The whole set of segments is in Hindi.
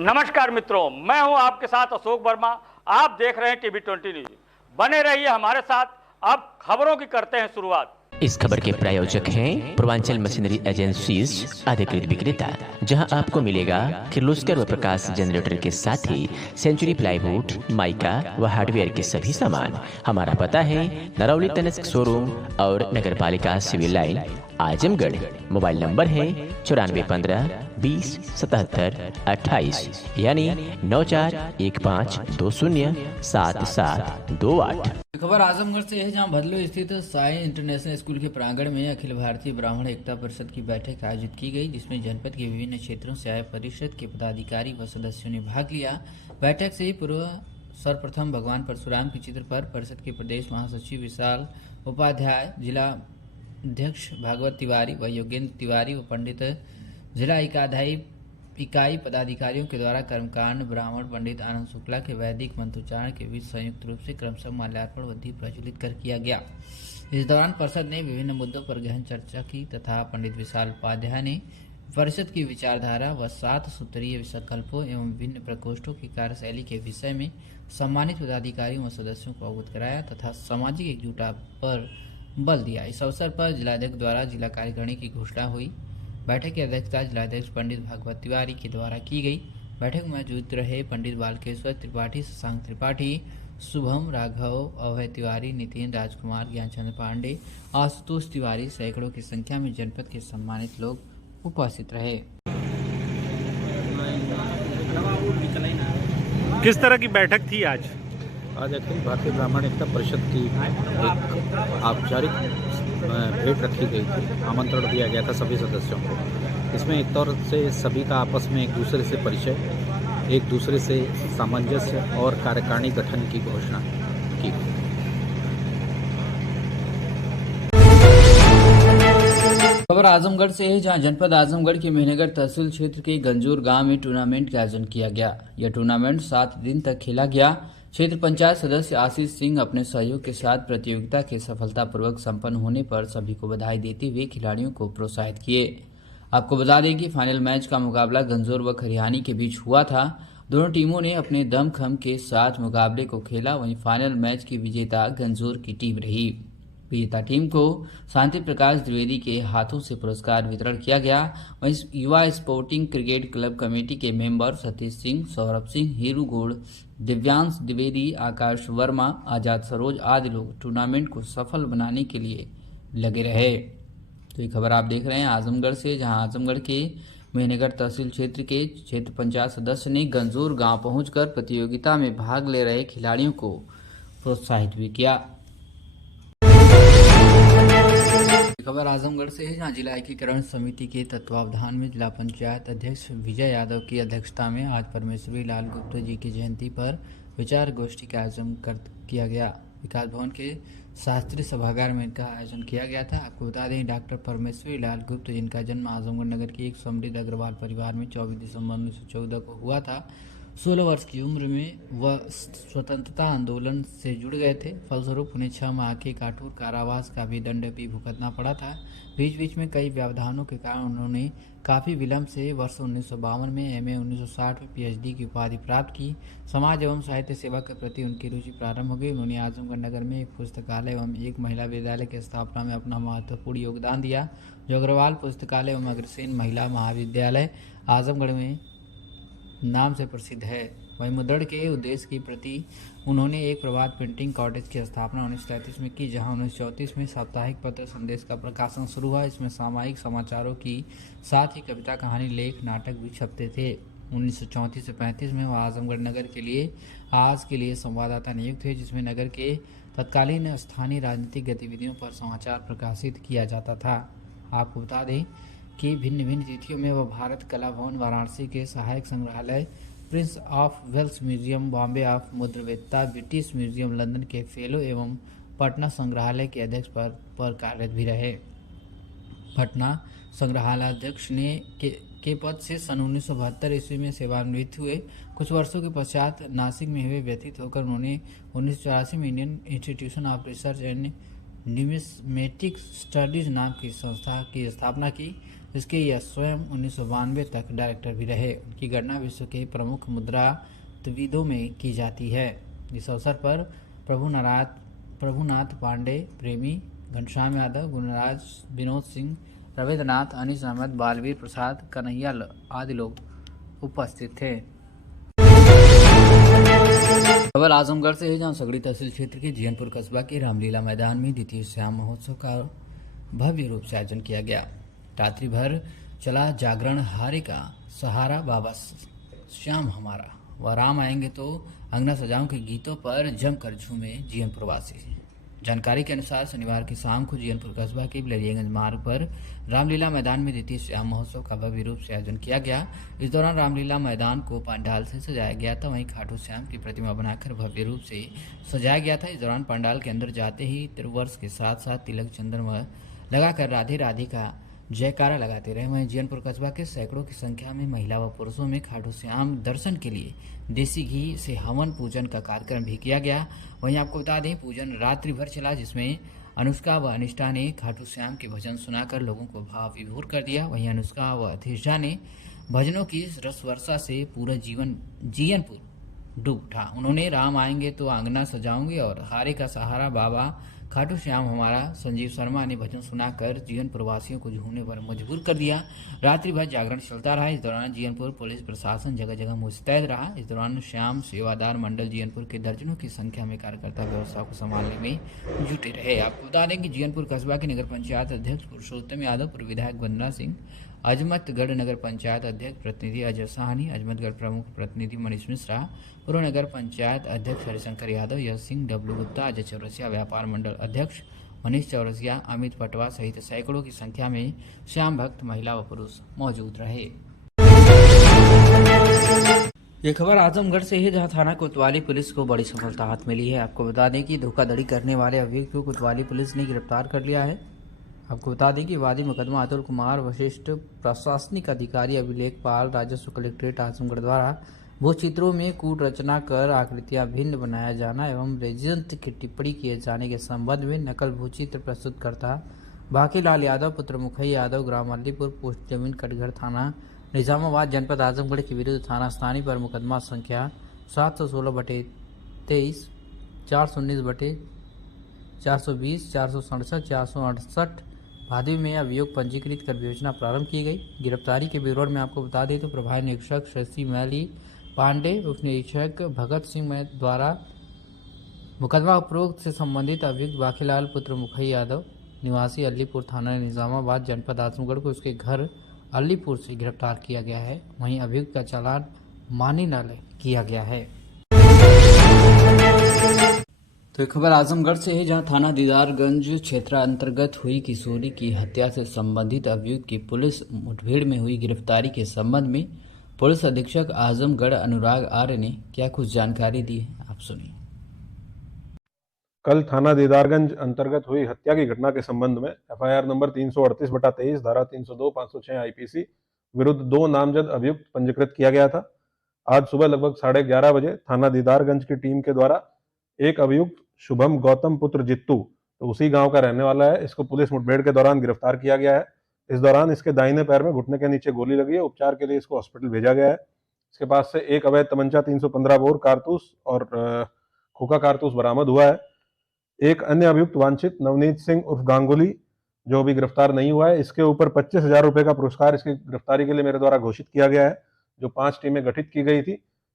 नमस्कार मित्रों, मैं हूं आपके साथ अशोक वर्मा। आप देख रहे हैं टीवी 20 न्यूज। बने रहिए हमारे साथ। अब खबरों की करते हैं शुरुआत। इस खबर के प्रायोजक हैं पूर्वांचल मशीनरी एजेंसीज अधिकृत विक्रेता, जहां आपको मिलेगा किर्लोस्कर व प्रकाश जनरेटर के साथ ही सेंचुरी प्लाईवुड, माइका व हार्डवेयर के सभी सामान। हमारा पता है नरौली तनिष्क शोरूम और नगर पालिका civil line, Azamgarh. Mobile number है 9415-2077-28 यानी 9415207728। खबर आजमगढ़ से है, जहां भदलो स्थित साई इंटरनेशनल स्कूल के प्रांगण में अखिल भारतीय ब्राह्मण एकता परिषद की बैठक आयोजित की गई, जिसमें जनपद के विभिन्न क्षेत्रों से आए परिषद के पदाधिकारी व सदस्यों ने भाग लिया। बैठक से पूर्व सर्वप्रथम भगवान परशुराम के चित्र पर परिषद के प्रदेश महासचिव विशाल उपाध्याय, जिला अध्यक्ष भागवत तिवारी व योगेंद्र तिवारी व पंडित जिला इकाई पदाधिकारियों के द्वारा कर्मकांड ब्राह्मण पंडित आनंद शुक्ला के वैदिक मंत्रोच्चारण के बीच संयुक्त रूप से क्रमशः माल्यार्पण व दीप प्रज्वलित कर किया गया। इस दौरान परिषद ने विभिन्न मुद्दों पर गहन चर्चा की तथा पंडित विशाल उपाध्याय ने परिषद की विचारधारा व 7 सूत्रीय संकल्पों एवं विभिन्न प्रकोष्ठों की कार्यशैली के विषय में सम्मानित पदाधिकारियों व सदस्यों को अवगत कराया तथा सामाजिक एकजुटता पर बल दिया। इस अवसर पर जिलाध्यक्ष द्वारा जिला कार्यकारिणी की घोषणा हुई। बैठक की अध्यक्षता जिलाध्यक्ष पंडित भागवत तिवारी के द्वारा की गई। बैठक में मौजूद रहे पंडित बालकेश्वर त्रिपाठी, शशांक त्रिपाठी, शुभम राघव, अभय तिवारी, नितिन राजकुमार, ज्ञानचंद्र पांडे, आशुतोष तिवारी, सैकड़ों की संख्या में जनपद के सम्मानित लोग उपस्थित रहे। किस तरह की बैठक थी आज? आज अखिल भारतीय ब्राह्मण एकता परिषद की एक औपचारिक भेंट रखी गई थी। आमंत्रण दिया गया था सभी सदस्यों को। इसमें एक तौर से सभी का आपस में एक दूसरे से परिचय, एक दूसरे से सामंजस्य और कार्यकारिणी गठन की घोषणा की गई। खबर आजमगढ़ से है, जहां जनपद आजमगढ़ के मेहनगर तहसील क्षेत्र के गंजूर गांव में टूर्नामेंट का आयोजन किया गया। यह टूर्नामेंट 7 दिन तक खेला गया। क्षेत्र पंचायत सदस्य आशीष सिंह अपने सहयोग के साथ प्रतियोगिता के सफलतापूर्वक संपन्न होने पर सभी को बधाई देते हुए खिलाड़ियों को प्रोत्साहित किए। आपको बता दें कि फाइनल मैच का मुकाबला गंजोर व खरिहानी के बीच हुआ था। दोनों टीमों ने अपने दमखम के साथ मुकाबले को खेला। वहीं फाइनल मैच की विजेता गंजोर की टीम रही। विजेता टीम को शांति प्रकाश द्विवेदी के हाथों से पुरस्कार वितरण किया गया। वहीं युवा स्पोर्टिंग क्रिकेट क्लब कमेटी के मेंबर सतीश सिंह, सौरभ सिंह, हीरू गोड़, दिव्यांश द्विवेदी, आकाश वर्मा, आजाद सरोज आदि लोग टूर्नामेंट को सफल बनाने के लिए लगे रहे। तो ये खबर आप देख रहे हैं आजमगढ़ से, जहां आजमगढ़ के मेहनगर तहसील क्षेत्र के क्षेत्र पंचायत सदस्य ने गंजूर गांव पहुंचकर प्रतियोगिता में भाग ले रहे खिलाड़ियों को प्रोत्साहित भी किया। खबर आजमगढ़ से है, जहां जिला एकीकरण समिति के तत्वावधान में जिला पंचायत अध्यक्ष विजय यादव की अध्यक्षता में आज परमेश्वरी लाल गुप्ता जी की जयंती पर विचार गोष्ठी का आयोजन किया गया। विकास भवन के शास्त्रीय सभागार में इनका आयोजन किया गया था। आपको बता दें, डॉक्टर परमेश्वरी लाल गुप्ता जिनका जन्म आजमगढ़ नगर के एक समृद्ध अग्रवाल परिवार में 24 दिसंबर 1914 को हुआ था। 16 वर्ष की उम्र में वह स्वतंत्रता आंदोलन से जुड़ गए थे। फलस्वरूप उन्हें 6 माह के कठोर कारावास का भी दंड भी भुगतना पड़ा था। बीच बीच में कई व्यवधानों के कारण उन्होंने काफ़ी विलंब से वर्ष 1952 में एमए, 1960 में पीएचडी की उपाधि प्राप्त की। समाज एवं साहित्य सेवा के प्रति उनकी रुचि प्रारंभ हो गई। उन्होंने आजमगढ़ नगर में एक पुस्तकालय एवं एक महिला विद्यालय की स्थापना में अपना महत्वपूर्ण योगदान दिया, जो अग्रवाल पुस्तकालय एवं अग्रसेन महिला महाविद्यालय आजमगढ़ में नाम से प्रसिद्ध है। वहीं मुद्रण के उद्देश्य के प्रति उन्होंने एक प्रभात प्रिंटिंग कॉटेज की स्थापना 1933 में की, जहां 1934 में साप्ताहिक पत्र संदेश का प्रकाशन शुरू हुआ। इसमें सामयिक समाचारों की साथ ही कविता, कहानी, लेख, नाटक भी छपते थे। 1934 से 35 में वह आजमगढ़ नगर के लिए आज के लिए संवाददाता नियुक्त हुए, जिसमें नगर के तत्कालीन स्थानीय राजनीतिक गतिविधियों पर समाचार प्रकाशित किया जाता था। आपको बता दें कि भिन्न भिन्न तिथियों में वह भारत कला भवन वाराणसी के सहायक संग्रहालय, Prince of Wales Museum, Bombay of मुद्रवेत्ता, ब्रिटिश म्यूजियम लंदन के फेलो एवं पटना संग्रहालय के अध्यक्ष पर कार्यरत भी रहे। पटना संग्रहालयाध्यक्ष के पद से सन 1972 ईस्वी में सेवानिवृत्त हुए। कुछ वर्षों के पश्चात नासिक में हुए व्यतीत होकर उन्होंने 1984 में Indian institution of research and numismatic studies नाम की संस्था की स्थापना की। इसके यह स्वयं 1992 तक डायरेक्टर भी रहे। उनकी गणना विश्व के प्रमुख मुद्राविदों में की जाती है। इस अवसर पर प्रभुनाथ पांडे, प्रेमी घनश्याम यादव, गुणराज, विनोद सिंह, रविंद्रनाथ, अनीस अहमद, बालवीर प्रसाद, कन्हैया आदि लोग उपस्थित थे। खबर आजमगढ़ से है, जहां सगड़ी तहसील क्षेत्र के जीयनपुर कस्बा के रामलीला मैदान में द्वितीय श्याम महोत्सव का भव्य रूप से आयोजन किया गया। रात्रि भर चला जागरण, हारे का सहारा, बाबा श्याम हमारा व राम आएंगे तो अंगना सजाओं के गीतों पर जमकर झूमे जीयनपुर वासी। जानकारी के अनुसार शनिवार की शाम को जीयनपुर कस्बा के बिलरियागंज मार्ग पर रामलीला मैदान में द्वितीय श्याम महोत्सव का भव्य रूप से आयोजन किया गया। इस दौरान रामलीला मैदान को पंडाल से सजाया गया था, वहीं खाटू श्याम की प्रतिमा बनाकर भव्य रूप से सजाया गया था। इस दौरान पंडाल के अंदर जाते ही तिरुवर्ष के साथ साथ तिलक चंदन लगाकर राधे राधे का जयकारा लगाते रहे। वहीं जीयनपुर कस्बा के सैकड़ों की संख्या में महिला व पुरुषों में खाटू श्याम दर्शन के लिए देसी घी से हवन पूजन का कार्यक्रम भी किया गया। वहीं आपको बता दें, पूजन रात्रि भर चला, जिसमें अनुष्का व अनिष्ठा ने खाटू श्याम के भजन सुनाकर लोगों को भाव विभोर कर दिया। वहीं अनुष्का व अथिष्ठा ने भजनों की रस वर्षा से पूरा जीयनपुर डूब उठा। उन्होंने राम आएंगे तो आंगना सजाऊंगे और हारे का सहारा, बाबा खाटू श्याम हमारा, संजीव शर्मा ने भजन सुनाकर जीयनपुर वासियों को झूमने पर मजबूर कर दिया। रात्रि भर जागरण चलता रहा। इस दौरान जीयनपुर पुलिस प्रशासन जगह जगह मुस्तैद रहा। इस दौरान श्याम सेवादार मंडल जीयनपुर के दर्जनों की संख्या में कार्यकर्ता व्यवस्था को संभालने में जुटे रहे। आपको बता दें कि जीयनपुर कस्बा के नगर पंचायत अध्यक्ष पुरुषोत्तम यादव, पूर्व विधायक वंदना सिंह, अजमतगढ़ नगर पंचायत अध्यक्ष प्रतिनिधि अजय साहनी, अजमतगढ़ प्रमुख प्रतिनिधि मनीष मिश्रा, पूर्व नगर पंचायत अध्यक्ष हरिशंकर यादव, यश सिंह, डब्लू गुप्ता, अजय चौरसिया, व्यापार मंडल अध्यक्ष मनीष चौरसिया, अमित पटवा सहित सैकड़ों की संख्या में श्याम भक्त महिला व पुरुष मौजूद रहे। ये खबर आजमगढ़ से है, जहां थाना कोतवाली पुलिस को बड़ी सफलता हाथ मिली है। आपको बता दें कि धोखाधड़ी करने वाले अभियुक्त को कोतवाली पुलिस ने गिरफ्तार कर लिया है। आपको बता दें कि वादी मुकदमा अतुल कुमार वशिष्ठ, प्रशासनिक अधिकारी अभिलेख पाल, राजस्व कलेक्ट्रेट आजमगढ़ द्वारा भू चित्रों में कूट रचना कर आकृतियां भिन्न बनाया जाना एवं रेजिडेंट की टिप्पणी किए जाने के संबंध में नकल भू चित्र प्रस्तुत करता बाकीलाल यादव पुत्र मुखई यादव, ग्राम अलीपुर, पोस्ट जमीन कटघर, थाना निजामाबाद, जनपद आजमगढ़ के विरुद्ध थाना स्थानीय पर मुकदमा संख्या 716/23, 419/420, 467, 468 भादवी में अभियोग पंजीकृत कर विवेचना प्रारंभ की गई। गिरफ्तारी के विवरण में आपको बता दें तो प्रभारी निरीक्षक शशि मैली पांडे, उप निरीक्षक भगत सिंह द्वारा मुकदमा उपरोक्त से संबंधित अभियुक्त बाकीलाल पुत्र मुखई यादव निवासी अलीपुर, थाना निजामाबाद, जनपद आजमगढ़ को उसके घर अलीपुर से गिरफ्तार किया गया है। वहीं अभियुक्त का चालान मानीनालय किया गया है। तो खबर आजमगढ़ से है, जहां थाना दीदारगंज क्षेत्र अंतर्गत हुई किशोरी की हत्या से संबंधित अभियुक्त की पुलिस मुठभेड़ में हुई गिरफ्तारी के संबंध में पुलिस अधीक्षक आजमगढ़ अनुराग आर्य ने क्या कुछ जानकारी दी है, आप सुनिए। कल थाना दीदारगंज अंतर्गत हुई हत्या की घटना के संबंध में एफआईआर नंबर 338/23 धारा 302, 506 आईपीसी विरुद्ध 2 नामजद अभियुक्त पंजीकृत किया गया था। आज सुबह लगभग 11:30 बजे थाना दीदारगंज की टीम के द्वारा एक अभियुक्त शुभम गौतम पुत्र जित्तू, तो उसी गांव का रहने वाला है, इसको पुलिस मुठभेड़ के दौरान गिरफ्तार किया गया है। इस दौरान इसके दाहिने पैर में घुटने के नीचे गोली लगी है। उपचार के लिए इसको हॉस्पिटल भेजा गया है। इसके पास से एक अवैध तमंचा 315 बोर कारतूस और खोखा कारतूस बरामद हुआ है। एक अन्य अभियुक्त वांछित नवनीत सिंह उर्फ गांगुली, जो अभी गिरफ्तार नहीं हुआ है, इसके ऊपर 25,000 रुपए का पुरस्कार इसकी गिरफ्तारी के लिए मेरे द्वारा घोषित किया गया है। जो 5 टीमें गठित की गई थी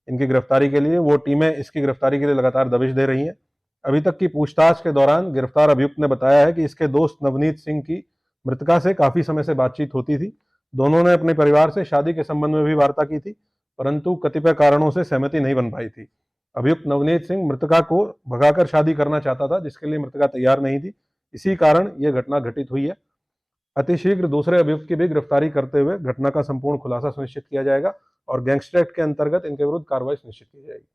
इनकी गिरफ्तारी के लिए, वो टीमें इसकी गिरफ्तारी के लिए लगातार दबिश दे रही हैं। अभी तक की पूछताछ के दौरान गिरफ्तार अभियुक्त ने बताया है कि इसके दोस्त नवनीत सिंह की मृतका से काफी समय से बातचीत होती थी। दोनों ने अपने परिवार से शादी के संबंध में भी वार्ता की थी, परंतु कतिपय कारणों से सहमति नहीं बन पाई थी। अभियुक्त नवनीत सिंह मृतका को भगाकर शादी करना चाहता था, जिसके लिए मृतका तैयार नहीं थी। इसी कारण यह घटना घटित हुई है। अतिशीघ्र दूसरे अभियुक्त की भी गिरफ्तारी करते हुए घटना का संपूर्ण खुलासा सुनिश्चित किया जाएगा और गैंगस्टर एक्ट के अंतर्गत इनके विरुद्ध कार्रवाई सुनिश्चित की जाएगी।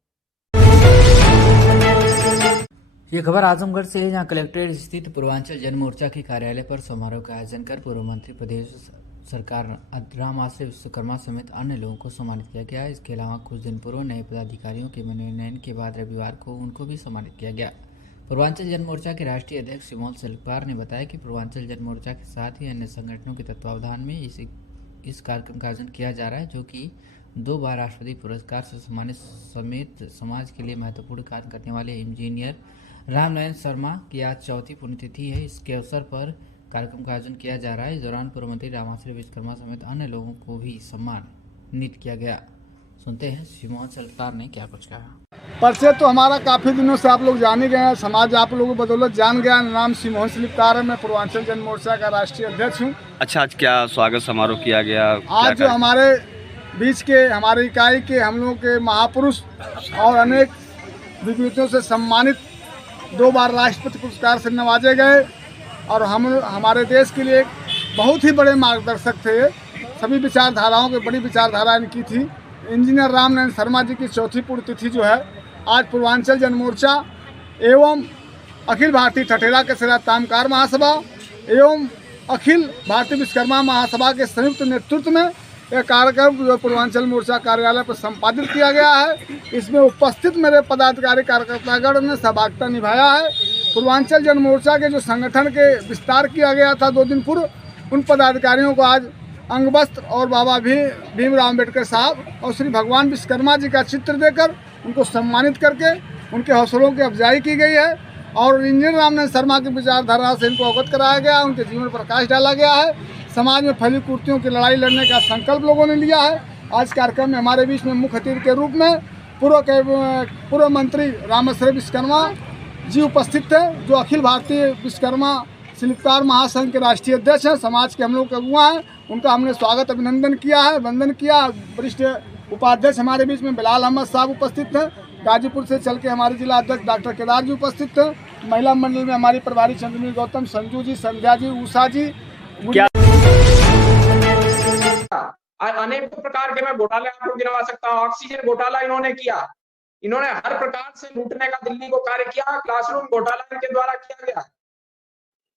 ये खबर आजमगढ़ से है, जहां कलेक्ट्रेट स्थित पूर्वांचल जन मोर्चा के कार्यालय पर समारोह का आयोजन कर पूर्व मंत्री प्रदेश सरकार राम आश्रय विश्वकर्मा समेत अन्य लोगों को सम्मानित किया गया। इसके अलावा कुछ दिन पूर्व नए पदाधिकारियों के मनोनयन के बाद रविवार को उनको भी सम्मानित किया गया। पूर्वांचल जन मोर्चा के राष्ट्रीय अध्यक्ष सिमोल सेल्पार ने बताया कि पूर्वांचल जन मोर्चा के साथ ही अन्य संगठनों के तत्वावधान में इस इस कार्यक्रम का आयोजन किया जा रहा है, जो कि 2 बार राष्ट्रपति पुरस्कार से सम्मानित समेत समाज के लिए महत्वपूर्ण कार्य करने वाले इंजीनियर रामनारायण शर्मा की आज चौथी पुण्यतिथि है। इसके अवसर पर कार्यक्रम का आयोजन किया जा रहा है। इस दौरान पूर्व मंत्री रामाश्रय विश्वकर्मा समेत अन्य लोगों को भी सम्मानित किया गया। सुनते हैं सिमोहन सलकार ने क्या कुछ कहा। परिचय तो हमारा काफ़ी दिनों से आप लोग जाने गए हैं, समाज आप लोगों की बदौलत जान गया। नाम सिमोहन सलकार है, मैं पूर्वांचल जन मोर्चा का राष्ट्रीय अध्यक्ष हूँ। अच्छा, आज क्या स्वागत समारोह किया गया? आज जो हमारे बीच के हमारी इकाई के हम लोगों के महापुरुष और अनेक विभूतियों से सम्मानित 2 बार राष्ट्रपति पुरस्कार से नवाजे गए और हमारे देश के लिए एक बहुत ही बड़े मार्गदर्शक थे। सभी विचारधाराओं की बड़ी विचारधारा इनकी थी। इंजीनियर रामनारायण शर्मा जी की चौथी पुण्यतिथि जो है आज पूर्वांचल जन मोर्चा एवं अखिल भारतीय ठठेरा केसरिया तामकार महासभा एवं अखिल भारतीय विश्वकर्मा महासभा के संयुक्त नेतृत्व में यह कार्यक्रम जो पूर्वांचल मोर्चा कार्यालय पर संपादित किया गया है। इसमें उपस्थित मेरे पदाधिकारी कार्यकर्तागण ने सहभागिता निभाया है। पूर्वांचल जन मोर्चा के जो संगठन के विस्तार किया गया था 2 दिन पूर्व, उन पदाधिकारियों को आज अंग वस्त्र और बाबा भीमराव अम्बेडकर साहब और श्री भगवान विश्वकर्मा जी का चित्र देकर उनको सम्मानित करके उनके हौसलों की अफजाई की गई है और इंजीनियर रामनारायण शर्मा की विचारधारा से इनको अवगत कराया गया। उनके जीवन पर प्रकाश डाला गया है। समाज में फैली कुर्तियों की लड़ाई लड़ने का संकल्प लोगों ने लिया है। आज कार्यक्रम में हमारे बीच में मुख्य अतिथि के रूप में पूर्व मंत्री रामाश्रय विश्वकर्मा जी उपस्थित थे, जो अखिल भारतीय विश्वकर्मा शिल्पकार महासंघ के राष्ट्रीय अध्यक्ष हैं। समाज के हम लोग के अगुआ हैं, उनका हमने स्वागत अभिनंदन किया है, वंदन किया। वरिष्ठ उपाध्यक्ष हमारे बीच में बिलाल अहमद साहब उपस्थित थे। गाजीपुर से चल के हमारे जिला अध्यक्ष डॉक्टर केदार जी उपस्थित थे। महिला मंडल में हमारी प्रभारी चंद्रनी गौतम, संजू जी, संध्या जी, उषा जी। अनेक प्रकार के मैं घोटाले आपको गिनवा सकता हूँ। ऑक्सीजन घोटाला इन्होंने किया, इन्होंने हर प्रकार से लूटने का दिल्ली को कार्य किया। क्लासरूम घोटाला इनके द्वारा किया गया।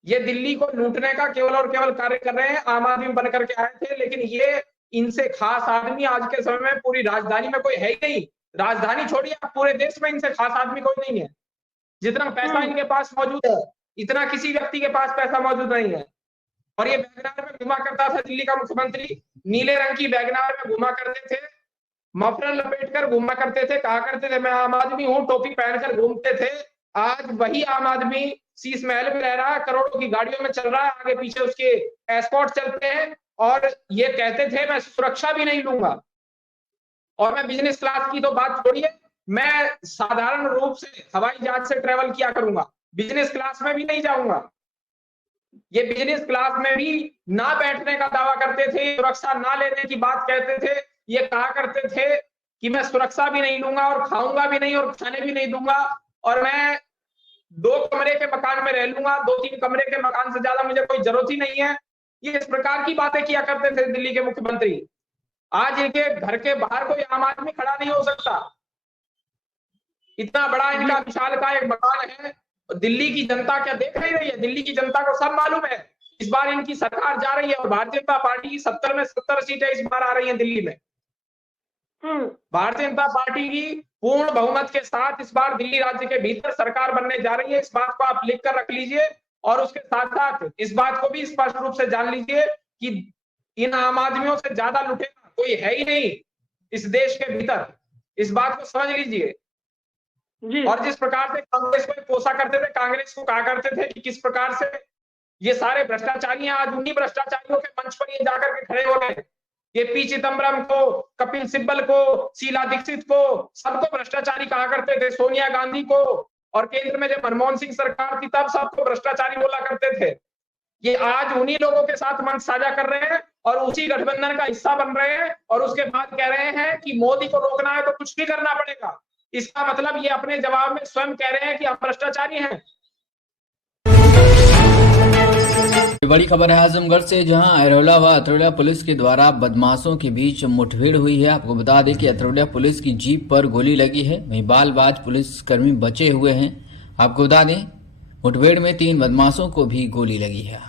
ये दिल्ली को लूटने का केवल और केवल कार्य कर रहे हैं। आम आदमी बनकर के आए थे, लेकिन ये इनसे खास आदमी आज के समय में पूरी राजधानी में कोई है ही नहीं। राजधानी छोड़िए, पूरे देश में इनसे खास आदमी कोई नहीं है। जितना पैसा इनके पास मौजूद है, इतना किसी व्यक्ति के पास पैसा मौजूद नहीं है। और ये वैगनार में घुमा करता था दिल्ली का मुख्यमंत्री, नीले रंग की वैगनार में घुमा करते थे, मफलर लपेटकर घुमा करते थे, कहा करते थे मैं आम आदमी हूं, टोपी पहनकर घूमते थे। आज वही आम आदमी शीश महल में रह रहा है, करोड़ों की गाड़ियों में चल रहा है, आगे पीछे उसके एस्कॉर्ट चलते हैं और ये कहते थे मैं सुरक्षा भी नहीं लूंगा और मैं बिजनेस क्लास की तो बात छोड़िए, मैं साधारण रूप से हवाई जहाज से ट्रेवल किया करूंगा, बिजनेस क्लास में भी नहीं जाऊंगा। ये बिजनेस क्लास में भी ना बैठने का दावा करते थे, सुरक्षा ना लेने की बात कहते थे। ये कहा करते थे कि मैं सुरक्षा भी नहीं लूंगा और खाऊंगा भी नहीं और खाने भी नहीं दूंगा और मैं 2 कमरे के मकान में रह लूंगा, 2-3 कमरे के मकान से ज्यादा मुझे कोई जरूरत ही नहीं है। ये इस प्रकार की बातें किया करते थे दिल्ली के मुख्यमंत्री। आज इनके घर के बाहर कोई आम आदमी खड़ा नहीं हो सकता। इतना बड़ा इनका विशाल का एक मकान है। दिल्ली की जनता क्या देख नहीं रही है? दिल्ली की जनता को सब मालूम है। इस बार इनकी सरकार जा रही है और भारतीय जनता पार्टी की 70 में 70 सीटें इस बार आ रही हैं दिल्ली में। भारतीय जनता पार्टी की पूर्ण बहुमत के साथ इस बार दिल्ली राज्य के भीतर सरकार बनने जा रही है। इस बात को आप लिख कर रख लीजिए और उसके साथ साथ इस बात को भी स्पष्ट रूप से जान लीजिए कि इन आम आदमियों से ज्यादा लुटेरा कोई है ही नहीं इस देश के भीतर। इस बात को समझ लीजिए। और जिस प्रकार से कांग्रेस को पोसा करते थे, कांग्रेस को कहा करते थे कि किस प्रकार से ये सारे भ्रष्टाचारी हैं, आज उन्हीं भ्रष्टाचारियों के मंच पर ये जाकर के खड़े हो गए। ये पी चिदम्बरम को, कपिल सिब्बल को, शीला दीक्षित को, सबको भ्रष्टाचारी कहा करते थे। सोनिया गांधी को और केंद्र में जब मनमोहन सिंह सरकार थी तब सबको भ्रष्टाचारी बोला करते थे। ये आज उन्हीं लोगों के साथ मंच साझा कर रहे हैं और उसी गठबंधन का हिस्सा बन रहे हैं और उसके बाद कह रहे हैं कि मोदी को रोकना है तो कुछ भी करना पड़ेगा। इसका मतलब ये अपने जवाब में स्वयं कह रहे हैं कि हम भ्रष्टाचारी हैं। बड़ी खबर है आजमगढ़ से, जहां अरौला व अतरौलिया पुलिस के द्वारा बदमाशों के बीच मुठभेड़ हुई है। आपको बता दें कि अतरौलिया पुलिस की जीप पर गोली लगी है, वहीं बाल-बाज पुलिसकर्मी बचे हुए हैं। आपको बता दें मुठभेड़ में 3 बदमाशों को भी गोली लगी है।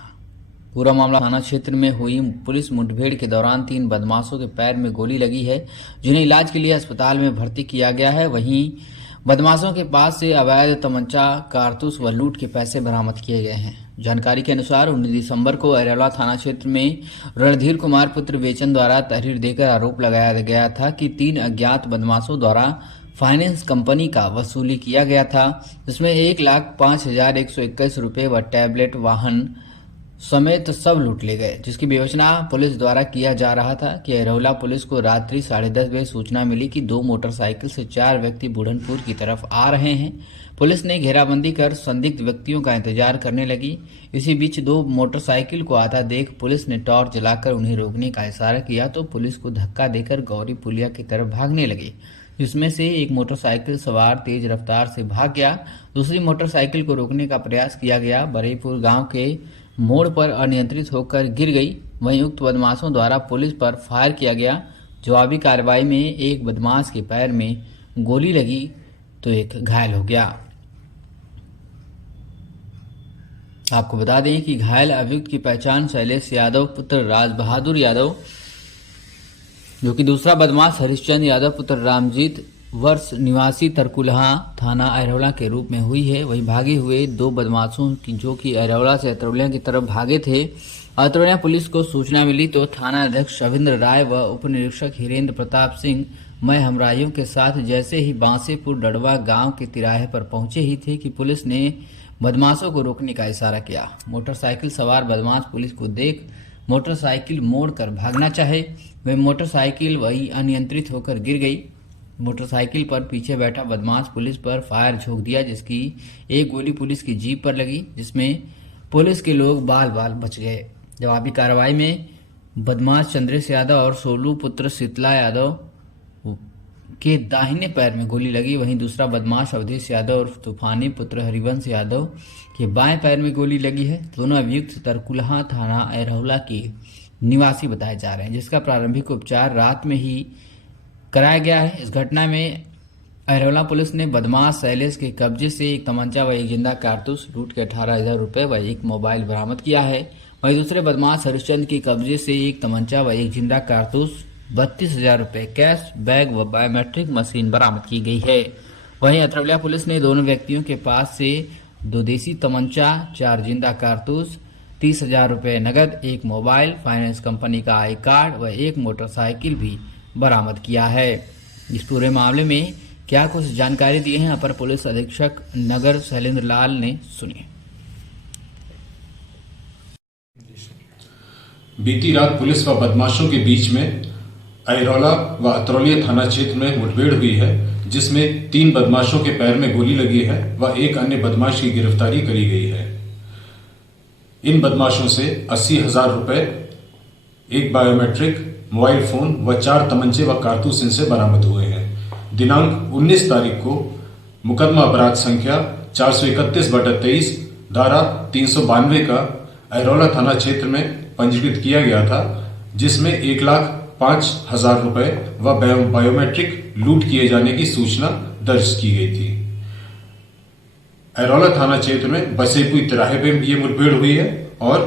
पूरा मामला थाना क्षेत्र में हुई पुलिस मुठभेड़ के दौरान 3 बदमाशों के पैर में गोली लगी है, जिन्हें इलाज के लिए अस्पताल में भर्ती किया गया है। वहीं बदमाशों के पास से अवैध तमंचा, कारतूस व लूट के पैसे बरामद किए गए हैं। जानकारी के अनुसार 19 दिसंबर को अरेला थाना क्षेत्र में रणधीर कुमार पुत्र वेचन द्वारा तहरीर देकर आरोप लगाया गया था कि 3 अज्ञात बदमाशों द्वारा फाइनेंस कंपनी का वसूली किया गया था, जिसमें 1,05,121 रुपये व टैबलेट वाहन समेत सब लूट ले गए, जिसकी विवेचना पुलिस द्वारा किया जा रहा था कि अरौला पुलिस को रात्रि 10:30 बजे सूचना मिली कि 2 मोटरसाइकिल से 4 व्यक्ति बुढ़नपुर की तरफ आ रहे हैं। पुलिस ने घेराबंदी कर संदिग्ध व्यक्तियों का इंतजार करने लगी। इसी बीच 2 मोटरसाइकिल को आता देख पुलिस ने टॉर्च जलाकर उन्हें रोकने का इशारा किया तो पुलिस को धक्का देकर गौरी पुलिया की तरफ भागने लगे, जिसमें से एक मोटरसाइकिल सवार तेज रफ्तार से भाग गया। दूसरी मोटरसाइकिल को रोकने का प्रयास किया गया, बरेपुर गांव के मोड़ पर अनियंत्रित होकर गिर गई। वहीं उक्त बदमाशों द्वारा पुलिस पर फायर किया गया। जवाबी कार्रवाई में एक बदमाश के पैर में गोली लगी तो एक घायल हो गया। आपको बता दें कि घायल अभियुक्त की पहचान शैलेश यादव पुत्र राज बहादुर यादव, जो कि दूसरा बदमाश हरिश्चंद्र यादव पुत्र रामजीत वर्ष निवासी तरकुलहा थाना अरौला के रूप में हुई है। वहीं भागे हुए 2 बदमाशों की जो कि अरौला से अतरौलिया की तरफ भागे थे। अतरौलिया पुलिस को सूचना मिली तो थाना अध्यक्ष रविंद्र राय व उप निरीक्षक हिरेंद्र प्रताप सिंह मैं हमराइयों के साथ जैसे ही बांसेपुर डड़वा गांव के तिराहे पर पहुंचे ही थे कि पुलिस ने बदमाशों को रोकने का इशारा किया। मोटरसाइकिल सवार बदमाश पुलिस को देख मोटरसाइकिल मोड़कर भागना चाहे, वह मोटरसाइकिल वही अनियंत्रित होकर गिर गई। मोटरसाइकिल पर पीछे बैठा बदमाश पुलिस पर फायर झोंक दिया, जिसकी एक गोली पुलिस की जीप पर लगी, जिसमें पुलिस के लोग बाल बाल बच गए। जवाबी कार्रवाई में बदमाश चंद्रेश यादव और सोलू पुत्र शीतला यादव के दाहिने पैर में गोली लगी। वहीं दूसरा बदमाश अवधेश यादव और तूफानी पुत्र हरिवंश यादव के बाएं पैर में गोली लगी है। दोनों अभियुक्त तरकुलहा थाना अरौला के निवासी बताए जा रहे हैं, जिसका प्रारंभिक उपचार रात में ही कराया गया है। इस घटना में अरौला पुलिस ने बदमाश शैलेश के कब्जे से एक तमंचा व एक जिंदा कारतूस लूट के 18,000 रुपये व एक मोबाइल बरामद किया है। वहीं दूसरे बदमाश हरिश्चंद्र के कब्जे से एक तमंचा व एक जिंदा कारतूस 32,000 रुपये कैश बैग व बायोमेट्रिक मशीन बरामद की गई है। वहीं अतरौलिया पुलिस ने दोनों व्यक्तियों के पास से 2 देसी तमंचा, 4 जिंदा कारतूस, 30,000 रुपये नगद, एक मोबाइल, फाइनेंस कंपनी का आई कार्ड व एक मोटरसाइकिल भी बरामद किया है। इस पूरे मामले में क्या कुछ जानकारी दी है अपर पुलिस अधीक्षक नगर शैलेंद्र लाल ने, सुनिए। बीती रात पुलिस व बदमाशों के बीच में अरौला व अतरौलिया थाना क्षेत्र में मुठभेड़ हुई है, जिसमें 3 बदमाशों के पैर में गोली लगी है व एक अन्य बदमाश की गिरफ्तारी करी गई है। इन बदमाशों से 80,000 रुपये, एक बायोमेट्रिक, मोबाइल फोन व 4 तमंचे व कारतूस इनसे बरामद हुए हैं। दिनांक 19 तारीख को मुकदमा अपराध संख्या 431/23 धारा 392 का अरौला थाना क्षेत्र में पंजीकृत किया गया था, जिसमें 1,05,000 रुपये व बायोमेट्रिक लूट किए जाने की सूचना दर्ज की गई थी। अरौला थाना क्षेत्र में बसेपुर तिराहे पे ये मुठभेड़ हुई है और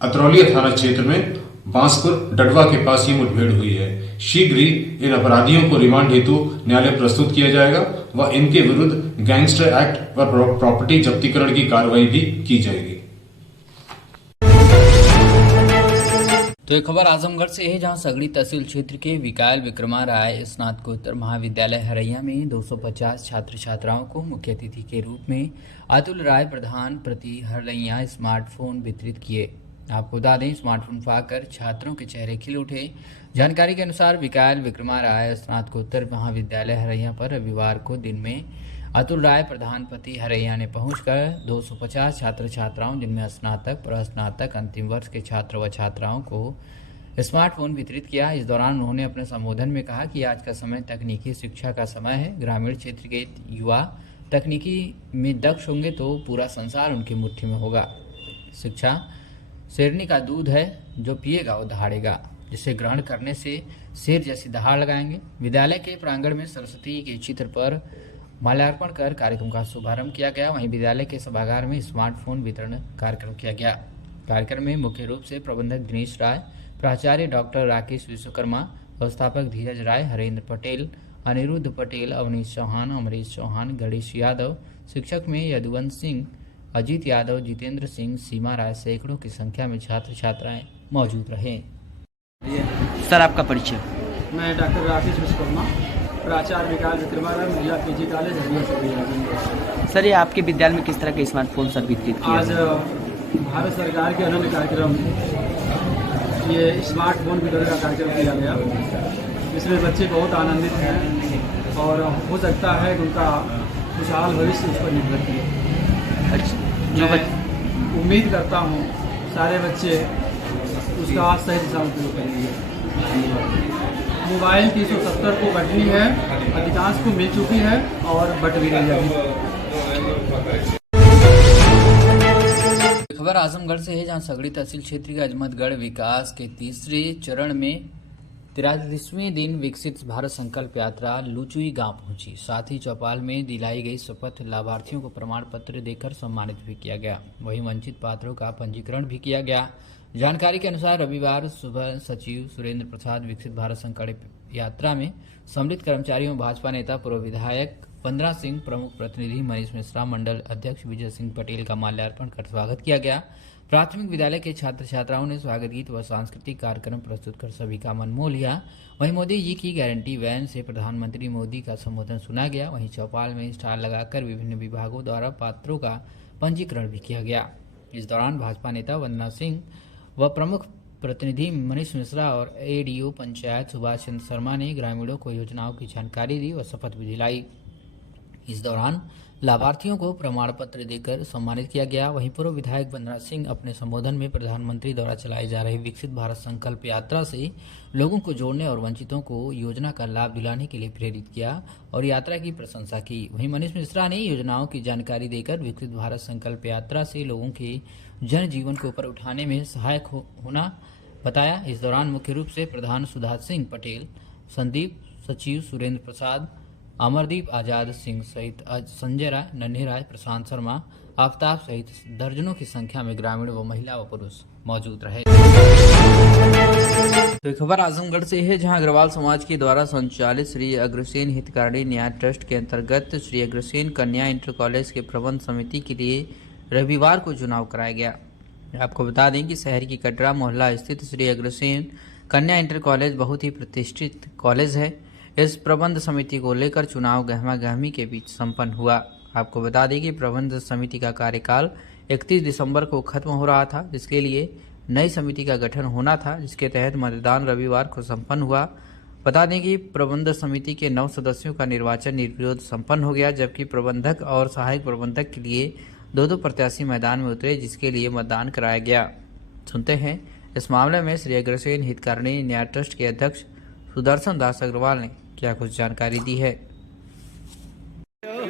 अतरौलिया थाना क्षेत्र में बांसपुर डडवा के पास ये मुठभेड़ हुई है। शीघ्र ही इन अपराधियों को रिमांड हेतु न्यायालय प्रस्तुत किया जाएगा व इनके विरुद्ध गैंगस्टर एक्ट व प्रॉपर्टी जब्तीकरण की कार्रवाई भी की जाएगी। तो एक खबर आजमगढ़ से है, जहां सगड़ी तहसील क्षेत्र के विकायल विक्रमा राय स्नातकोत्तर महाविद्यालय हरैया में 250 छात्र छात्राओं को मुख्य अतिथि के रूप में अतुल राय प्रधान प्रति हरैया स्मार्टफोन वितरित किए। आपको बता दें, स्मार्टफोन पाकर छात्रों के चेहरे खिल उठे। जानकारी के अनुसार विकायल विक्रमा राय स्नातकोत्तर महाविद्यालय हरैया पर रविवार को दिन में अतुल राय प्रधानपति हरैया ने पहुंचकर 250 छात्र छात्राओं, जिनमें स्नातक, प्रस्नातक, अंतिम वर्ष के छात्र व छात्राओं को स्मार्टफोन वितरित किया। इस दौरान उन्होंने अपने संबोधन में कहा कि आज का समय तकनीकी शिक्षा का समय है। ग्रामीण क्षेत्र के युवा तकनीकी में दक्ष होंगे तो पूरा संसार उनकी मुट्ठी में होगा। शिक्षा शेरनी का दूध है, जो पिएगा वो दहाड़ेगा, जिसे ग्रहण करने से शेर जैसी दहाड़ लगाएंगे। विद्यालय के प्रांगण में सरस्वती के चित्र पर माल्यार्पण कर कार्यक्रम का शुभारंभ किया गया। वहीं विद्यालय के सभागार में स्मार्टफोन वितरण कार्यक्रम किया गया। कार्यक्रम में मुख्य रूप से प्रबंधक दिनेश राय, प्राचार्य डॉक्टर राकेश विश्वकर्मा, व्यवस्थापक धीरज राय, हरेंद्र पटेल, अनिरुद्ध पटेल, अवनीश चौहान, अमरीश चौहान, गणेश यादव, शिक्षक में यदुवंत सिंह, अजीत यादव, जितेंद्र सिंह, सीमा राय सैकड़ों की संख्या में छात्र छात्राएं मौजूद रहे। सर, आपका परिचय? मैं डॉक्टर राकेश विश्वकर्मा, प्राचार्य विकास विक्रमानंद महिला पीजी कॉलेज हरियाणा। सर, ये आपके विद्यालय में किस तरह के स्मार्टफोन सर वितरित किए? आज भारत सरकार के अनन्य कार्यक्रम ये स्मार्टफोन वितरण का कार्यक्रम किया गया, जिसमें बच्चे बहुत आनंदित हैं और हो सकता है कि उनका खुशहाल भविष्य उस पर निर्भर किए। मैं उम्मीद करता हूँ सारे बच्चे उसका सही दिशा में उपयोग करेंगे। मोबाइल 370 को बटनी है, अधिकांश को मिल चुकी है और बट भी रही है। खबर आजमगढ़ से है, जहां सगड़ी तहसील क्षेत्र के अजमतगढ़ विकास के तीसरे चरण में 43वें दिन विकसित भारत संकल्प यात्रा लुचुई गांव पहुंची। साथ ही चौपाल में दिलाई गई शपथ लाभार्थियों को प्रमाण पत्र देकर सम्मानित भी किया गया। वहीं वंचित पात्रों का पंजीकरण भी किया गया। जानकारी के अनुसार रविवार सुबह सचिव सुरेंद्र प्रसाद विकसित भारत संकल्प यात्रा में सम्मिलित कर्मचारियों, भाजपा नेता पूर्व विधायक 15 सिंह, प्रमुख प्रतिनिधि मनीष मिश्रा, मंडल अध्यक्ष विजय सिंह पटेल का माल्यार्पण कर स्वागत किया गया। प्राथमिक विद्यालय के छात्र छात्राओं ने स्वागत गीत व सांस्कृतिक कार्यक्रम प्रस्तुत कर सभी का मन मोह लिया। वहीं मोदी जी की गारंटी वैन से प्रधानमंत्री मोदी का संबोधन सुना गया। वहीं चौपाल में स्टॉल लगाकर विभिन्न विभागों द्वारा पात्रों का पंजीकरण भी किया गया। इस दौरान भाजपा नेता वंदना सिंह व प्रमुख प्रतिनिधि मनीष मिश्रा और एडीओ पंचायत सुभाष चंद्र शर्मा ने ग्रामीणों को योजनाओं की जानकारी दी व शपथ भी दिलाई। इस दौरान लाभार्थियों को प्रमाण पत्र देकर सम्मानित किया गया। वहीं पूर्व विधायक वंदना सिंह अपने संबोधन में प्रधानमंत्री द्वारा चलाई जा रही विकसित भारत संकल्प यात्रा से लोगों को जोड़ने और वंचितों को योजना का लाभ दिलाने के लिए प्रेरित किया और यात्रा की प्रशंसा की। वहीं मनीष मिश्रा ने योजनाओं की जानकारी देकर विकसित भारत संकल्प यात्रा से लोगों के जनजीवन को ऊपर उठाने में सहायक होना बताया। इस दौरान मुख्य रूप से प्रधान सुधार सिंह पटेल, संदीप, सचिव सुरेंद्र प्रसाद, अमरदीप आजाद सिंह सहित संजय राय, नन्ही राय, प्रशांत शर्मा, आफ्ताब सहित दर्जनों की संख्या में ग्रामीण व महिला व पुरुष मौजूद रहे। तो खबर आजमगढ़ से है, जहां अग्रवाल समाज के द्वारा संचालित श्री अग्रसेन हितकारिणी न्याय ट्रस्ट के अंतर्गत श्री अग्रसेन कन्या इंटर कॉलेज के प्रबंध समिति के लिए रविवार को चुनाव कराया गया। आपको बता दें कि शहर की कटरा मोहल्ला स्थित श्री अग्रसेन कन्या इंटर कॉलेज बहुत ही प्रतिष्ठित कॉलेज है। इस प्रबंध समिति को लेकर चुनाव गहमा गहमी के बीच संपन्न हुआ। आपको बता दें कि प्रबंध समिति का कार्यकाल 31 दिसंबर को खत्म हो रहा था, जिसके लिए नई समिति का गठन होना था, जिसके तहत मतदान रविवार को संपन्न हुआ। बता दें कि प्रबंध समिति के 9 सदस्यों का निर्वाचन निर्विरोध संपन्न हो गया, जबकि प्रबंधक और सहायक प्रबंधक के लिए 2-2 प्रत्याशी मैदान में उतरे, जिसके लिए मतदान कराया गया। सुनते हैं इस मामले में श्री अग्रसेन हितकारिणी न्याय ट्रस्ट के अध्यक्ष सुदर्शन दास अग्रवाल ने क्या कुछ जानकारी दी है।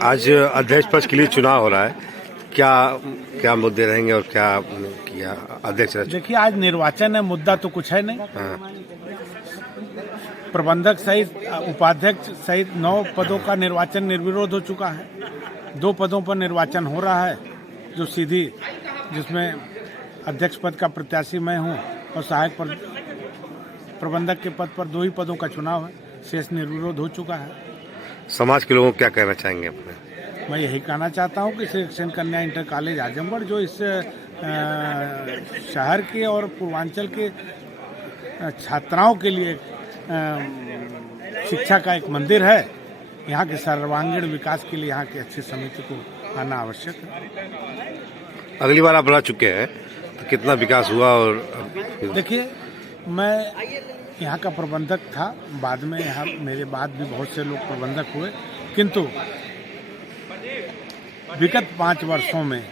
आज अध्यक्ष पद के लिए चुनाव हो रहा है, क्या मुद्दे रहेंगे और क्या अध्यक्ष? देखिए, आज निर्वाचन है, मुद्दा तो कुछ है नहीं। प्रबंधक सहित उपाध्यक्ष सहित 9 पदों का निर्वाचन निर्विरोध हो चुका है। 2 पदों पर निर्वाचन हो रहा है, जो सीधी, जिसमें अध्यक्ष पद का प्रत्याशी मैं हूं और सहायक प्रबंधक के पद पर 2 ही पदों का चुनाव है। शेष निर्विरोध हो चुका है। समाज के लोगों को क्या कहना चाहेंगे अपने? मैं यही कहना चाहता हूं कि श्री अग्रसेन कन्या इंटर कॉलेज आजमगढ़, जो इस शहर के और पूर्वांचल के छात्राओं के लिए शिक्षा का एक मंदिर है, यहाँ के सर्वांगीण विकास के लिए यहाँ की अच्छी समिति को आना आवश्यक है। अगली बार आप बना चुके हैं, तो कितना विकास हुआ? और देखिए, मैं यहाँ का प्रबंधक था, बाद में यहाँ मेरे बाद भी बहुत से लोग प्रबंधक हुए, किंतु विगत 5 वर्षों में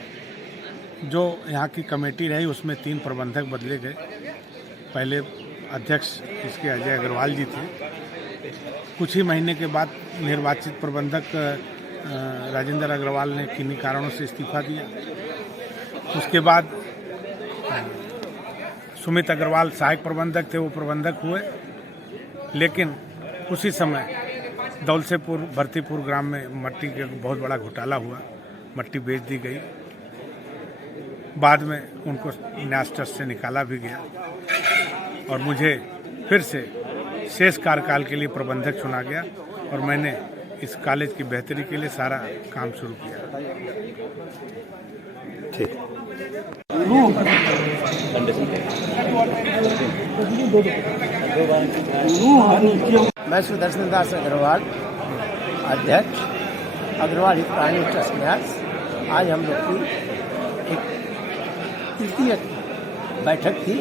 जो यहाँ की कमेटी रही उसमें 3 प्रबंधक बदले गए। पहले अध्यक्ष इसके अजय अग्रवाल जी थे। कुछ ही महीने के बाद निर्वाचित प्रबंधक राजेंद्र अग्रवाल ने किन्हीं कारणों से इस्तीफा दिया। उसके बाद सुमित अग्रवाल सहायक प्रबंधक थे, वो प्रबंधक हुए, लेकिन उसी समय दौलसेपुर भरतीपुर ग्राम में मट्टी का बहुत बड़ा घोटाला हुआ, मट्टी बेच दी गई। बाद में उनको न्यास ट्रस्ट से निकाला भी गया और मुझे फिर से शेष कार्यकाल के लिए प्रबंधक चुना गया और मैंने इस कॉलेज की बेहतरी के लिए सारा काम शुरू किया। ठीक। मैं सुदर्शन दास अग्रवाल, अध्यक्ष अग्रवाल हितग्राही ट्रस्ट न्यास। आज हम लोग की एक तृतीय बैठक थी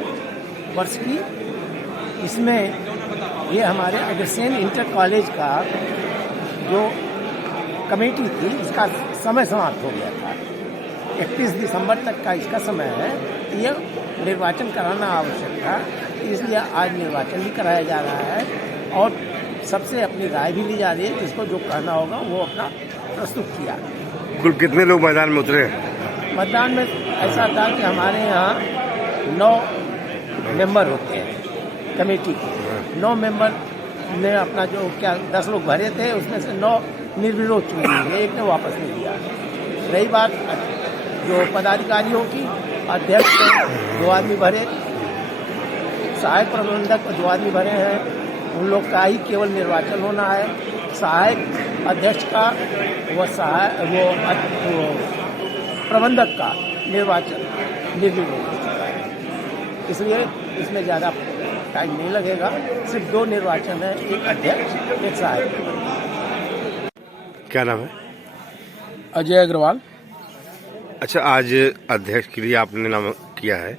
वर्ष की। इसमें ये हमारे अग्रसेन इंटर कॉलेज का जो कमेटी थी इसका समय समाप्त हो गया था। 31 दिसंबर तक का इसका समय है। ये निर्वाचन कराना आवश्यक था, इसलिए आज निर्वाचन भी कराया जा रहा है और सबसे अपनी राय भी ली जा रही है। जिसको जो कहना होगा वो अपना प्रस्तुत किया। कुल कितने लोग मैदान में उतरे? मतदान में ऐसा था कि हमारे यहाँ 9 मेंबर होते हैं कमेटी के। 9 मेंबर ने अपना जो 10 लोग भरे थे उसमें से 9 निर्विरोध चुने गए, एक ने वापस नहीं दिया। रही बात जो पदाधिकारियों की, अध्यक्ष 2 आदमी भरे, सहायक प्रबंधक 2 आदमी भरे हैं। उन लोग का ही केवल निर्वाचन होना है। सहायक अध्यक्ष का वो प्रबंधक का निर्वाचन निर्विरोध हो चुका है। इसलिए इसमें ज़्यादा टाइम नहीं लगेगा। सिर्फ 2 निर्वाचन है, एक अध्यक्ष एक सहायक। क्या नाम है? अजय अग्रवाल। अच्छा, आज अध्यक्ष के लिए आपने नाम किया है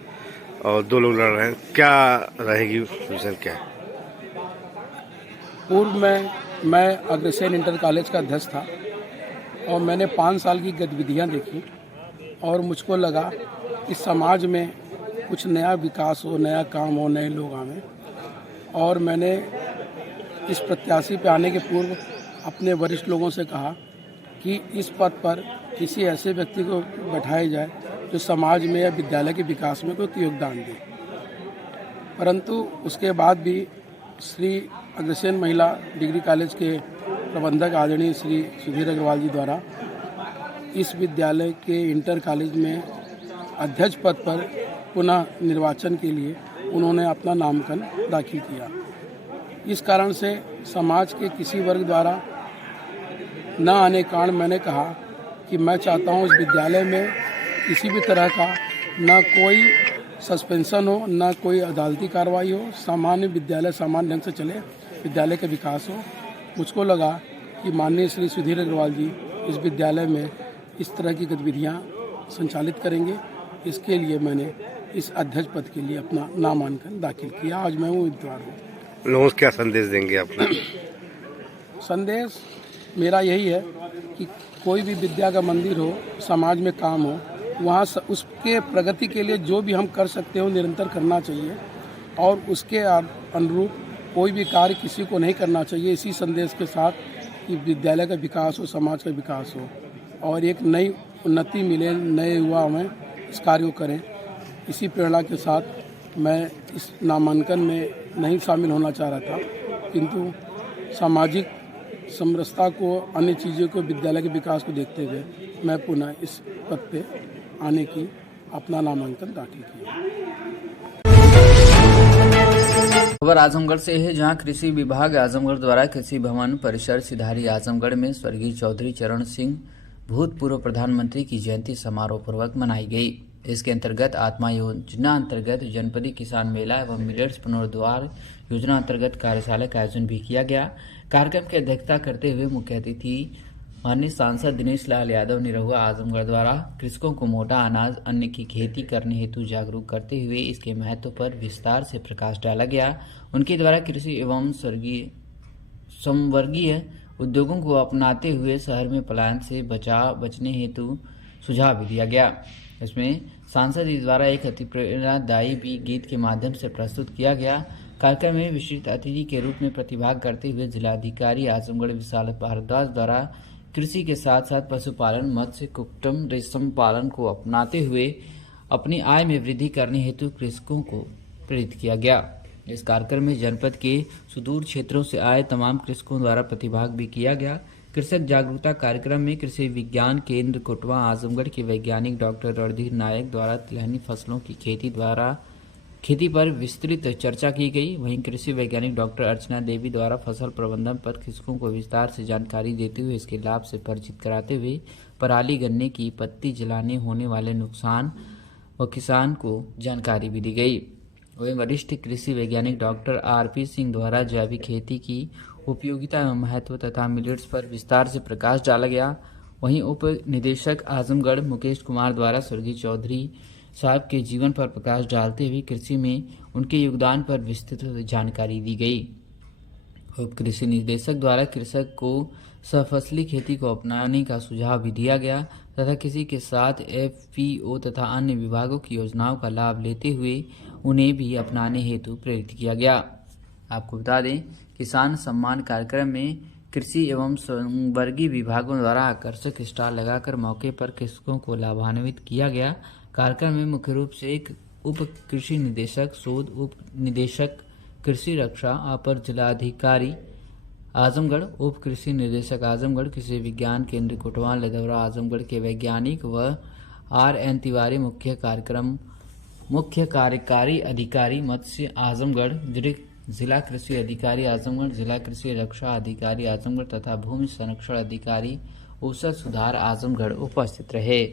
और 2 लोग लड़ रहे हैं, क्या रहेगी पोजीशन, क्या है? पूर्व में मैं अग्रसेन इंटर कॉलेज का अध्यक्ष था और मैंने 5 साल की गतिविधियां देखी और मुझको लगा कि समाज में कुछ नया विकास हो, नया काम हो, नए लोग आवें। और मैंने इस प्रत्याशी पे आने के पूर्व अपने वरिष्ठ लोगों से कहा कि इस पद पर किसी ऐसे व्यक्ति को बैठाया जाए जो समाज में या विद्यालय के विकास में कोई योगदान दे। परंतु उसके बाद भी श्री अग्रसेन महिला डिग्री कॉलेज के प्रबंधक आदरणीय श्री सुधीर अग्रवाल जी द्वारा इस विद्यालय के इंटर कॉलेज में अध्यक्ष पद पर पुनः निर्वाचन के लिए उन्होंने अपना नामांकन दाखिल किया। इस कारण से समाज के किसी वर्ग द्वारा न आने के कारण मैंने कहा कि मैं चाहता हूं इस विद्यालय में किसी भी तरह का न कोई सस्पेंशन हो, न कोई अदालती कार्रवाई हो, सामान्य विद्यालय सामान्य ढंग से चले, विद्यालय का विकास हो। मुझको लगा कि माननीय श्री सुधीर अग्रवाल जी इस विद्यालय में इस तरह की गतिविधियां संचालित करेंगे। इसके लिए मैंने इस अध्यक्ष पद के लिए अपना नामांकन दाखिल किया। आज मैं उम्मीदवार हूँ। लोगों को क्या संदेश देंगे अपना? संदेश मेरा यही है कि कोई भी विद्या का मंदिर हो, समाज में काम हो, वहाँ उसके प्रगति के लिए जो भी हम कर सकते हो निरंतर करना चाहिए और उसके अनुरूप कोई भी कार्य किसी को नहीं करना चाहिए। इसी संदेश के साथ कि विद्यालय का विकास हो, समाज का विकास हो और एक नई उन्नति मिले, नए युवा में इस कार्य को करें। इसी प्रेरणा के साथ मैं इस नामांकन में नहीं शामिल होना चाह रहा था, किंतु सामाजिक समरसता को, अन्य चीज़ों को, विद्यालय के विकास को देखते हुए मैं पुनः इस पद पे आने की अपना नामांकन दाखिल किया। खबर आजमगढ़ से है, जहां कृषि विभाग आजमगढ़ द्वारा कृषि भवन परिसर सिधारी आजमगढ़ में स्वर्गीय चौधरी चरण सिंह भूतपूर्व प्रधानमंत्री की जयंती समारोह पूर्वक मनाई गई। इसके अंतर्गत आत्मा योजना अंतर्गत जनपदी किसान मेला एवं मिलेट्स पुनरुद्धार योजना अंतर्गत कार्यशाला का आयोजन भी किया गया। कार्यक्रम की अध्यक्षता करते हुए मुख्य अतिथि माननीय सांसद दिनेश लाल यादव निरहुआ आजमगढ़ द्वारा कृषकों को मोटा अनाज अन्न की खेती करने हेतु जागरूक करते हुए इसके महत्व पर विस्तार से प्रकाश डाला गया। उनके द्वारा कृषि एवं संवर्गीय उद्योगों को अपनाते हुए शहर में पलायन से बचने हेतु सुझाव भी दिया गया। इसमें सांसद जी द्वारा एक अति प्रेरणादायी भी गीत के माध्यम से प्रस्तुत किया गया। कार्यक्रम में विशिष्ट अतिथि के रूप में प्रतिभाग करते हुए जिलाधिकारी आजमगढ़ विशाल भारद्वाज द्वारा कृषि के साथ साथ पशुपालन, मत्स्य, कुक्कुट, रेशम पालन को अपनाते हुए अपनी आय में वृद्धि करने हेतु कृषकों को प्रेरित किया गया। इस कार्यक्रम में जनपद के सुदूर क्षेत्रों से आए तमाम कृषकों द्वारा प्रतिभाग भी किया गया। कृषक जागरूकता कार्यक्रम में कृषि विज्ञान केंद्र कोटवा आजमगढ़ के वैज्ञानिक डॉक्टर रणधीर नायक द्वारा तिलहनी फसलों की खेती द्वारा खेती पर विस्तृत चर्चा की गई। वहीं कृषि वैज्ञानिक डॉक्टर अर्चना देवी द्वारा फसल प्रबंधन पर कृषकों को विस्तार से जानकारी देते हुए इसके लाभ से परिचित कराते हुए पराली गन्ने की पत्ती जलाने होने वाले नुकसान व किसान को जानकारी भी दी गई। वहीं वरिष्ठ कृषि वैज्ञानिक डॉक्टर आरपी सिंह द्वारा जैविक खेती की उपयोगिता एवं महत्व तथा मिलेट्स पर विस्तार से प्रकाश डाला गया। वहीं उप निदेशक आजमगढ़ मुकेश कुमार द्वारा स्वर्गीय चौधरी साहब के जीवन पर प्रकाश डालते हुए कृषि में उनके योगदान पर विस्तृत जानकारी दी गई। उप कृषि निदेशक द्वारा कृषक को सफसली खेती को अपनाने का सुझाव भी दिया गया तथा किसी के साथ एफपीओ तथा अन्य विभागों की योजनाओं का लाभ लेते हुए उन्हें भी अपनाने हेतु प्रेरित किया गया। आपको बता दें, किसान सम्मान कार्यक्रम में कृषि एवं संवर्गीय विभागों द्वारा आकर्षक स्टॉल लगाकर मौके पर कृषकों को लाभान्वित किया गया। कार्यक्रम में मुख्य रूप से एक उप कृषि निदेशक शोध, उप निदेशक कृषि रक्षा, अपर जिलाधिकारी आजमगढ़, उप कृषि निदेशक आजमगढ़, कृषि विज्ञान केंद्र कोटवाल लदौरा आजमगढ़ के वैज्ञानिक व RN तिवारी मुख्य कार्यकारी अधिकारी मत्स्य आजमगढ़, जिला कृषि अधिकारी आजमगढ़, जिला कृषि रक्षा अधिकारी आजमगढ़ तथा भूमि संरक्षण अधिकारी औसत सुधार आजमगढ़ उपस्थित रहे।